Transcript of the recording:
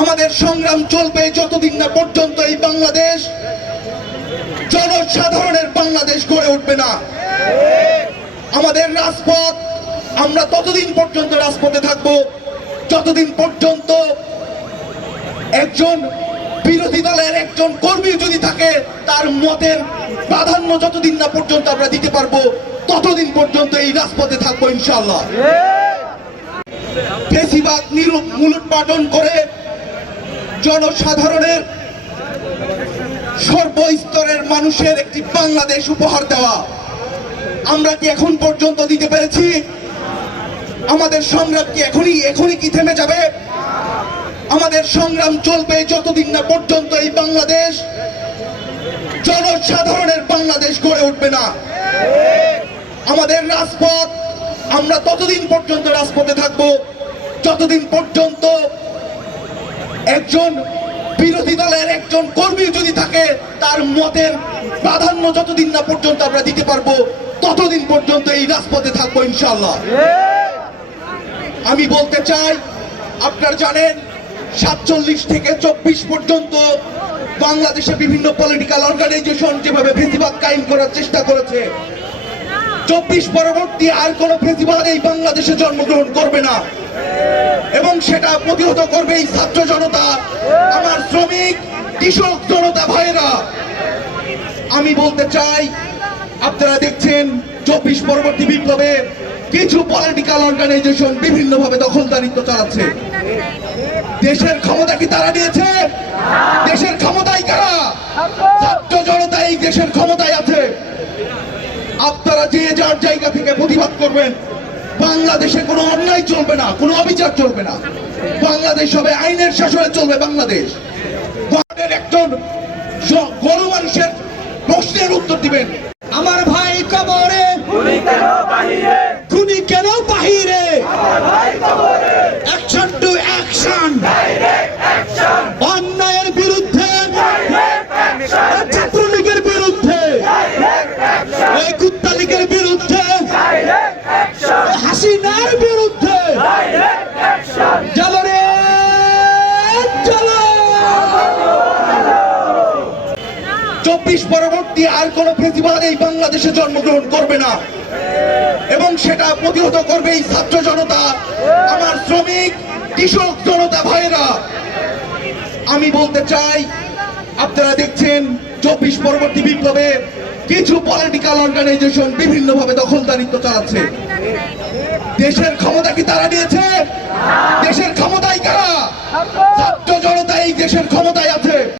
আমাদের সংগ্রাম চলবে যতদিন না পর্যন্ত এই বাংলাদেশ জনসাধারণের বাংলাদেশ গড়ে উঠবে না। আমাদের রাজপথ, আমরা ততদিন পর্যন্ত রাজপথে থাকবো যতদিন পর্যন্ত একজন বিরোধী দলের একজন কর্মী যদি থাকে, তার মতের প্রাধান্য যতদিন না পর্যন্ত আমরা দিতে পারবো ততদিন পর্যন্ত এই রাজপথে থাকবো ইনশাআল্লাহ। ফেসিবাদ মূলোৎপাটন করে জনসাধারণের সর্বস্তরের মানুষের একটি বাংলাদেশ উপহার দেওয়া আমরা কি এখন পর্যন্ত দিতে পেরেছি? আমাদের সংগ্রাম কি এখনই কি থেমে যাবে? আমাদের সংগ্রাম চলবে যতদিন না পর্যন্ত এই বাংলাদেশ জনসাধারণের বাংলাদেশ গড়ে উঠবে না। আমাদের রাজপথ, আমরা ততদিন পর্যন্ত রাজপথে থাকবো যতদিন পর্যন্ত একজন বিরোধী দলের একজন কর্মী যদি থাকে, তার মতের প্রাধান্য যতদিন না পর্যন্ত আমরা দিতে পারবো ততদিন পর্যন্ত এই রাজপথে থাকবো ইনশাআল্লাহ। আমি বলতে চাই, আপনারা জানেন 47 থেকে 24 পর্যন্ত বাংলাদেশে বিভিন্ন পলিটিক্যাল অর্গানাইজেশন যেভাবে ফেসিবাদ কায়েম করার চেষ্টা করেছে, 24 পরবর্তী আর কোন ফেসিবাদ এই বাংলাদেশে জন্মগ্রহণ করবে না এবং সেটা প্রতিহত করবে এই ছাত্র জনতা, আমার শ্রমিক কৃষক জনতা ভাইরা। আমি বলতে চাই, আপনারা দেখছেন 24 পরবর্তী বিপ্লবে কিছু পলিটিক্যাল অর্গানাইজেশন বিভিন্নভাবে দখলদারিত্ব চালাচ্ছে। দেশের ক্ষমতা কি তারা নিয়েছে? দেশের ক্ষমতায় কারা? ছাত্র জনতা এই দেশের ক্ষমতায় আছে। আপনারা যে যার জায়গা থেকে প্রতিবাদ করবেন। বাংলাদেশে কোনো অন্যায় চলবে না, কোনো অবিচার চলবে না। বাংলাদেশ হবে আইনের শাসনে চলবে। বাংলাদেশ একজন গরু মানুষের প্রশ্নের উত্তর দিবেন। আমার ভাই কবরে, খুনি কেন বাহিরে? অ্যাকশন টু অ্যাকশন, অন্যায়ের বিরুদ্ধে, ছাত্রলীগের বিরুদ্ধে, এই কুত্তা লীগের বিরুদ্ধে, হাসিনার বিরুদ্ধে চলো রে চলো। 24 পরবর্তী আর কোন ফেসিবাদ এই বাংলাদেশে জন্মগ্রহণ করবে না এবং সেটা প্রতিহত করবে এই ছাত্র জনতা, আমার শ্রমিক কৃষক জনতা ভাইরা। আমি বলতে চাই, আপনারা দেখছেন 24 পরবর্তী বিপ্লবে কিছু পলিটিক্যাল অর্গানাইজেশন বিভিন্নভাবে দখলদারিত্ব চালাচ্ছে। দেশের ক্ষমতা কি তারা নিয়েছে? দেশের ক্ষমতায় কারা? ছাত্র জনতা এই দেশের ক্ষমতায় আছে।